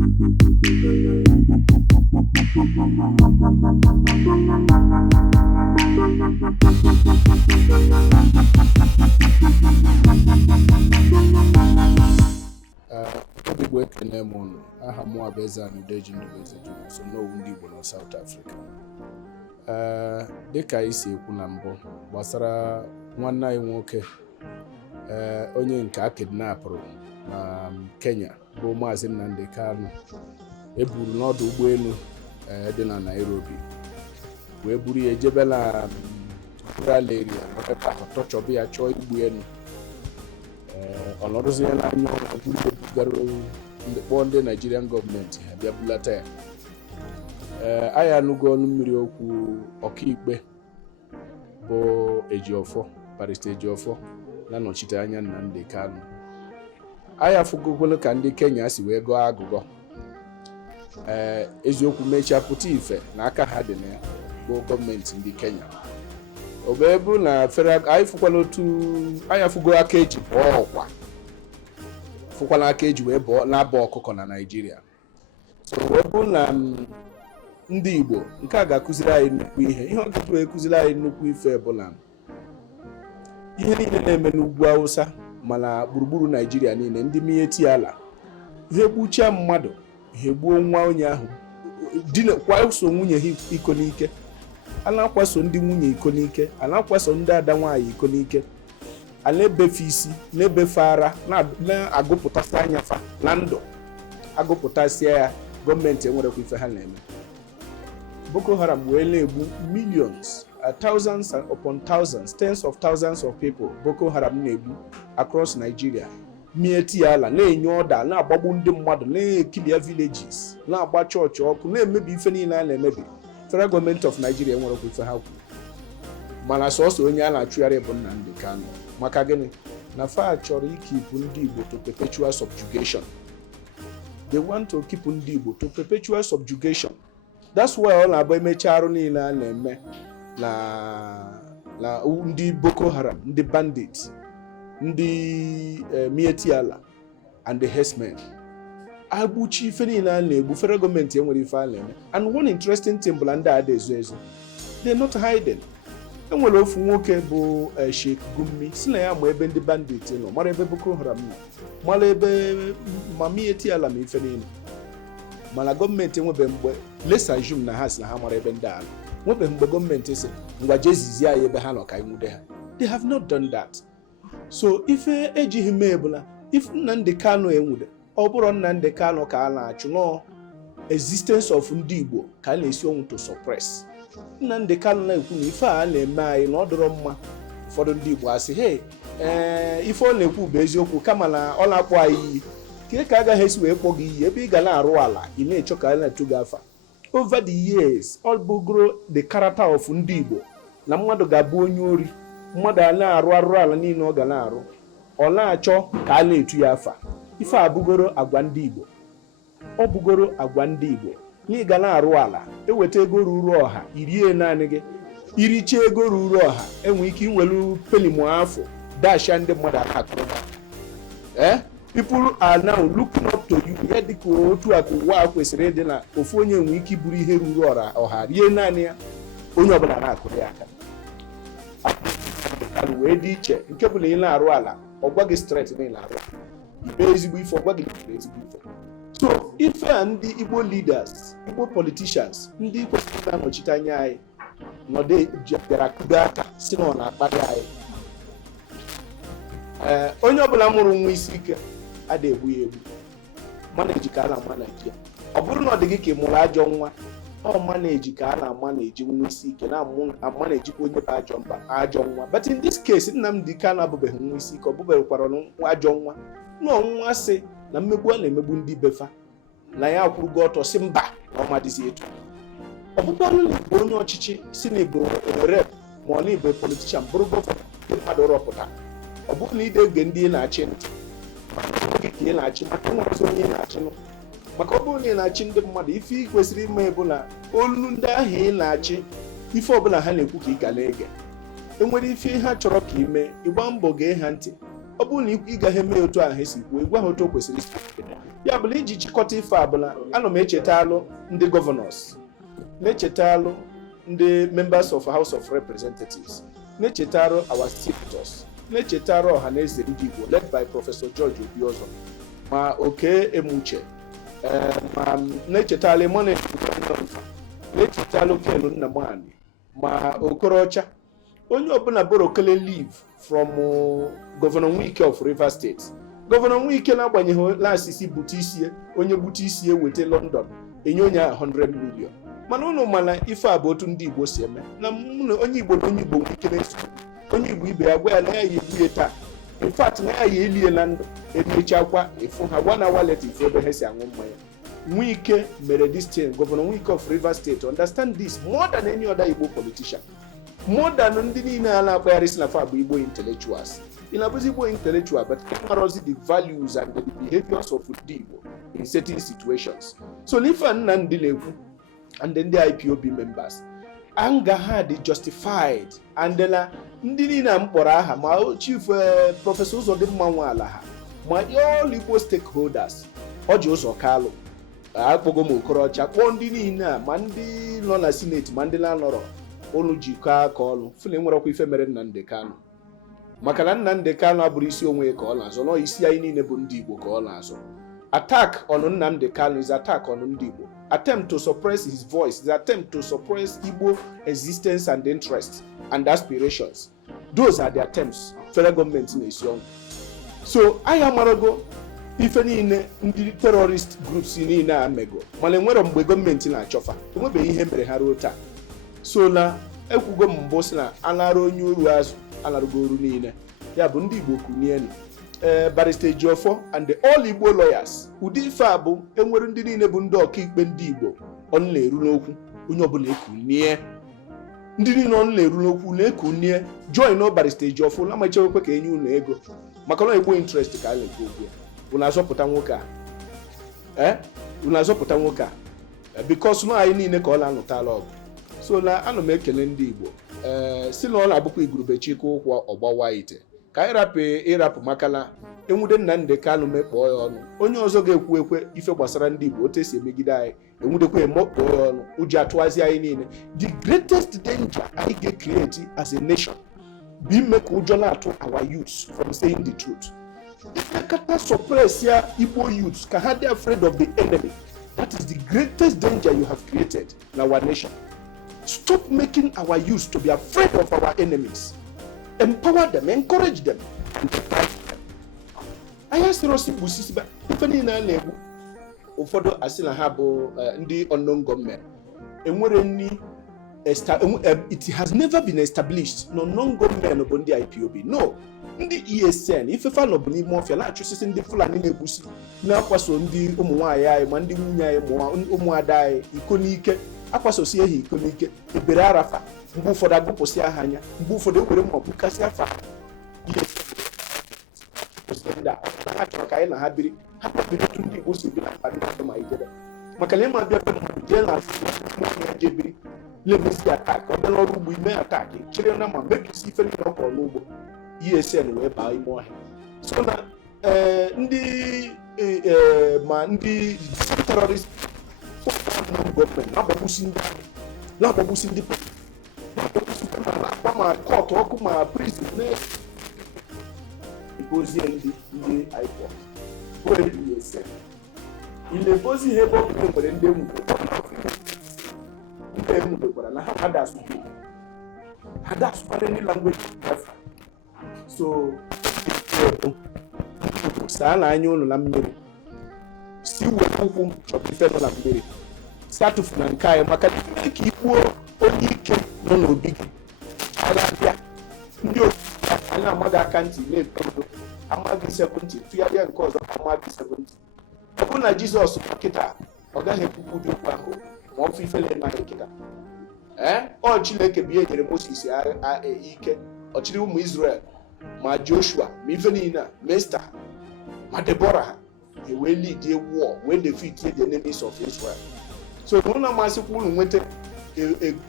Igbo ekene m unu. Aha m bụ Eze-Ana Udeji Ndubeze so n'owu ndị Igbo na South Africa. Dịka anyị si ekwu na mbụ gbasara nwanne anyị nwoke onye nke a kidnapụrụ na Kenya bụ Maazị Nnamdi Kanu eburu n'ọdụ ụgbọelu dị na Nairobi wee buru ya ejebe na rural area ebe ahụ tọchọbụ ya chọọ igbu elu ọnọdụzie n'anya bugara kpọọ ndị Nigerian gọọmenti ha bịa bulata ya. Anyị anụgo ọnụ mmiri okwu ọkaikpe bụ Ejiofor, Barrister Ejiofor na-anọchite anya Nnamdi Kanu. Anyị afụgogolo ka ndị Kenya si wee gọọ agụgọ eziokwu mechaa pụta ife na aka ha dị na ya bụ gọọmenti ndị Kenya. Obebu na federal anyị fụkwala otu anyị afụgo aka eji bọọ ọkwa fụkwala aka eji wee bọọ na-abọ ọkụkọ na Naịjirịa. So obebu na ndị Igbo nke a ga-akụziri anyị nnukwu ihe ọ ga-eji wee kụziri anyị nnukwu ife bụla ihe niile na-eme n'ugwu Awụsa mana gburugburu Naịjirịa niile ndị mieti ala ihe gbuchaa mmadụ ihe gbuo nwa onye ahụ kwaso nwunye ha iko n'ike a na-akwaso ndị nwunye iko n'ike a na-akwaso ndị ada nwaanyị iko n'ike a na-ebefe isi na-ebefe ara na-agụpụtasị anya fa na ndụ agụpụtasịa ya gọọmenti enwerekwa ife ha na-eme. Boko Haram wee na-egbu millions, thousands upon thousands, tens of thousands of people Boko Haram na-egbu across Nigeria. Mieti ala na-enye ọda na-agbagbu ndị mmadụ na-ekibia villages na-agba chọọchị ọkụ na-emebi ife niile a na-emebi. Federal Government of Nigeria enwerekwa ife ha kwuru mana sọsọ onye a na-achụgharị bụ Nnamdi Kanu. Maka gịnị? Na fa chọrọ ikipụ ndị Igbo to perpetual subjugation. They want to keep ndị Igbo to perpetual subjugation. That's why ọ na-abụ emecha arụ niile a na-eme na ndị Boko Haram, ndị bandits, ndị mieti ala and the herdsmen agbuchi ife niile a na-egbu. Federal gọọmenti enwere ife a na-eme. And one interesting thing bụ na ndị a dị ezo ezo, they're not hiding. Enwere ofu nwoke bụ Sheikh Gumi si na ya ma ebe ndị bandits nọ, mara ebe Boko Haram nọ, mara ebe ma mieti ala ma ife niile. Mana gọọmenti enwebe mgbe let's assume na ha si na ha mara ebe ndị ala, nwebe mgbe gọọmenti si ngwa jezizi ya ebe ha nọ ka nwude ha. They have not done that. So ife ejighị mee ebula if Nnamdi Kanu enwude ọ bụrụ Nnamdi Kanu ka a na-achụ no existence of ndị Igbo ka a na-esi onwu to suppress. Nnamdi Kanu na-ekwu na ife a na-eme anyị na ọ dịrọ mma. Ụfọdụ ndị Igbo asị ife ọ na-ekwu bụ eziokwu kama na ọ na-akpọ anyị iyi ka agaghị esi wee kpọ gị iyi ebe ị ga na-arụ ala ị na-echọ ka a na-atụ gị afa. Over the years ọ bụgoro the character of ndị Igbo na mmadụ ga-abụ onye ori, mmadụ a na-arụ ala niile ọ ga na-arụ ọ na-achọ ka a na-etu ya afa. Ife a bụgoro agwa ndị Igbo, ọ bụgoro agwa ndị Igbo na ị ga na-arụ ala eweta ego ruru ọha irie naanị gị, iricha ego ruru ọha enwe ike inwelu pelimo afọ dasha ndị mmadụ akụrụ. People are now looking up to you. Ya dịka otu akụ ụwa kwesịrị ịdị na ofu onye enwe ike iburu ihe ruru ọha rie naanị ya, onye ọbụla na-akụrụ ya aka. Wee dị iche nke bụ na ị na-arụ ala ọ gwa gị straight na ị na-arụ ibe ezigbo ife ọ gwa gị ezigbo ife. So ife a ndị Igbo leaders, Igbo politicians ndị kwesịrị na-anọchite anya anyị nọdụ bịara kube aka si na ọ na-akparị anyị. Onye ọbụla mụrụ nwa isi ike ada egbu ya egbu mana eji ka a na-ama Naịjirịa. Ọ bụrụ na ọ dị gị ka ị mụrụ ajọ nwa ọ ma na-eji ka a na-ama na-eji nwa isi ike na-ama na-ejikwa onye bụ ajọ nwa. But in this case Nnamdi Kanu abụbeghị nwa isi ike, ọ bụbeghịkwara ajọ nwa nọ nwa sị na mmegbu a na-emegbu ndị befa na ya akwụrụgo ọtọ si mba na ọmadịzi etu. Ọ bụkwanụ na Igbo onye ọchịchị si na Igbo rep ma ọ na Igbo politician bụrụ gọvanọ ndị mmadụ rọpụta. Ọ bụrụ na ide ege ndị na-achị ntị maka ka ị na-achị maka nwere onye na-achị nụ maka ọ bụrụ na ị na-achị ndị mmadụ ife ị kwesịrị ime bụ na olu ndị ahụ ị na-achị ife ọbụla ha na-ekwu ka ị ga na-ege. Enwere ife ha chọrọ ka ime ịgba mbọ gee ha ntị ọ bụrụ na ị gaghị eme otu ahụ esi kwuo gwa ha otu o kwesịrị isi ya bụ na iji chịkọta ife abụla ana m echetalụ ndị gọvanọs na-echetalụ ndị members of House of Representatives na-echetara our senators na-echetara ọha na eze ndị Igbo led by Professor George Obiozor ma Oke Emuche ma na-echetala Emmanuel na-echetala Okelu Nnamani ma Okorocha onye ọbụla bụrụ okele leave from Governor Nwike of Rivers State. Governor Nwike na-agbanyeghị lasisi bute isie onye bute isie wete London enye onye 100 million mana ụnụ mana ife a bụ otu ndị Igbo si eme na onye Igbo na onye Igbo Nwike na-eso onye Igbo ibe ya gwa ya na ya ebie taa in fact na ya elie na ndụ eriechakwa efu ha gwa na wallet ife ebe ha si aṅụ mmanya. Nwike mere this thing. Governor Nwike of Rivers State understand this more than any other Igbo politician, more than ndị niile a na-akpagharị si na fa bụ Igbo intellectuals. Ị na-abụzi Igbo intellectual but ịmarazi the values and the behaviors of ndị Igbo in certain situations. So n'ife nna ndị na-ekwu and then the IPOB members anger ha dị justified and na ndị niile mkpọrọ aha ma chief Professor Uzodimma Nwala ha ma all Igbo stakeholders Ọji Ụzọ Kalụ akpọgo m Okorocha kpọọ ndị niile a ma ndị nọ na Senate ma ndị na-anọrọ olu jikọọ aka ọlụ fụna enwerekwa ife mere Nnamdi Kanu maka na Nnamdi Kanu abụrụ isi onwe ka ọ na-azọ nọ isi anyị niile bụ ndị Igbo ka ọ na-azọ. Attack on Nnamdi Kanu is attack on ndị Igbo. Attempt to suppress his voice is attempt to suppress Igbo existence and interests and aspirations. Those are the attempts federal government na-esi ọnụ. So anyị amarago ife niile ndị terrorist groups niile amego mana enwere mgbe gọọmenti na-achọfa enwebeghị ihe mere ha ruo taa. So na ekwugo mbụ si na anara onye uru azụ anarugo oru niile ya bụ ndị Igbo kunienu Barrister Ejiofor and the all Igbo lawyers ụdị ife a bụ enwere ndị niile bụ ndị ọkaikpe ndị Igbo ọnụ na-eru n'okwu onye ọbụla ekunie ndị niile ọnụ na-eru n'okwu na-ekunie join Barrister Ejiofor na machewekwe ka enye unu ego maka na Igbo interest ka a na-ekwu okwu unu azọpụta nwoke a unu azọpụta nwoke a because na anyị niile ka ọ na-anụtala ọgụ. So na ana m ekele ndị Igbo si na ọ na-abụkwa igurube chike ụkwụ ọgbawa ite ka anyị rapụ ịrapụ maka na enwude Nnamdi Kanu mekpọọ ya ọnụ onye ọzọ ga-ekwu ekwe ife gbasara ndị Igbo otu esi emegide anyị enwudekwa emekpọọ ya ọnụ uji atụghazi anyị niile. The greatest danger anyị ga-create as a nation bụ ime ka ụjọ na-atụ our youths from saying the truth. Ikekata suppress ya Igbo youths ka ha dị afraid of the enemy. That is the greatest danger you have created in our nation. Stop making our youth to be afraid of our enemies. Empower them, encourage them, and protect them. Anya seriously busisiba ife niile a na-egbu ụfọdụ asị na ha bụ ndị unknown government enwere nni it has never been established no unknown government bụ ndị IPOB. No, ndị ESN ifefa nọ bụ n'ime ọfịa na-achụsisi ndị Fulani na-egbusi na-akwaso ndị ụmụ nwaanyị anyị ma ndị nwunye anyị ụmụada anyị iko n'ike akwasosi ehi iko n'ike ebere arafa mgbe ụfọdụ agụpụsị aha anya mgbe ụfọdụ ewere ma ọ bụ kasị afa ha chọrọ ka anyị na ha biri ha kpebiri otu ndị Igbo si bi na mkparịta ma ijebe maka na ịma bịa be mmadụ jee na ya jebiri lebisi atak ọ bịa n'ọrụ ugbo ime atak chịrị na ma mebisi ife niile ọ kọrọ n'ugbo ESN wee baa ime ọhịa. So na ndị ma ndị terrorist gọọmenti na-agbagbusi ndị ma kọtụ ọkụ ma prison na-ebozie ndị IPOB were ESN ilebozi ihe ebe ọkụkọ nwere ndị enwudekwara na ha dasụkwara ndị language efa. So saa na anya ụlọ na mmiri si were ụkwụ chọpụ ife nọ na mmiri si atụfu na nke anyị maka ime ka ikpuo onye ike nọ n'obi gị agabịa ndị otu anyị amaghị aka ntị na-etodo amaghị sekụntị tụgharịa nke ọzọ amaghị sekụntị. Ọ bụrụ na Jizọs kịta ọ gaghị ekwukwu ụdị okwu ahụ ma ọ fụ ife na-eme kịta ọ Chineke bụ ihe nyere Moses ike ọ chịrị ụmụ Israel ma Joshua ma ife niile ma Esther ma Deborah ha wee lead a war wee defeat the enemies of Israel. So unu na-amasịkwa unu nweta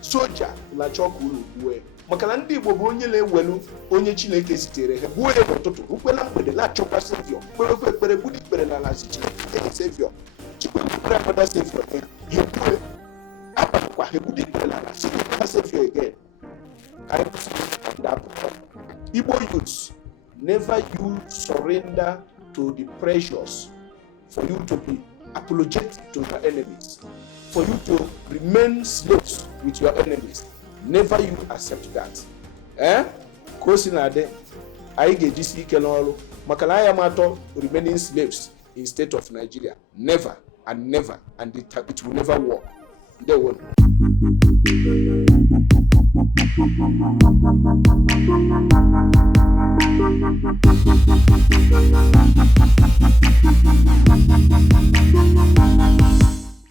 soja na chọọ ka unu kwue maka na ndị Igbo bụ onye na-ewelu onye Chineke zitere ha gbuo ya n'ụtụtụ rukpela mgbede na-achọkwa Savior kperekwa ekpere gburu ikpere n'ala si Chineke Savior chukwu ekpere akpata Savior ya egbuo akpakwa ha egbudu ikpere n'ala si Chineke Savior again. Igbo youths, never you surrender to the pressures for you to be apologetic to your enemies, for you to remain slaves with your enemies. Never you accept that. Kosinade, I get this ikenolo, makalaya mato remaining slaves in state of Nigeria. Never and never, and it will never work. They won't.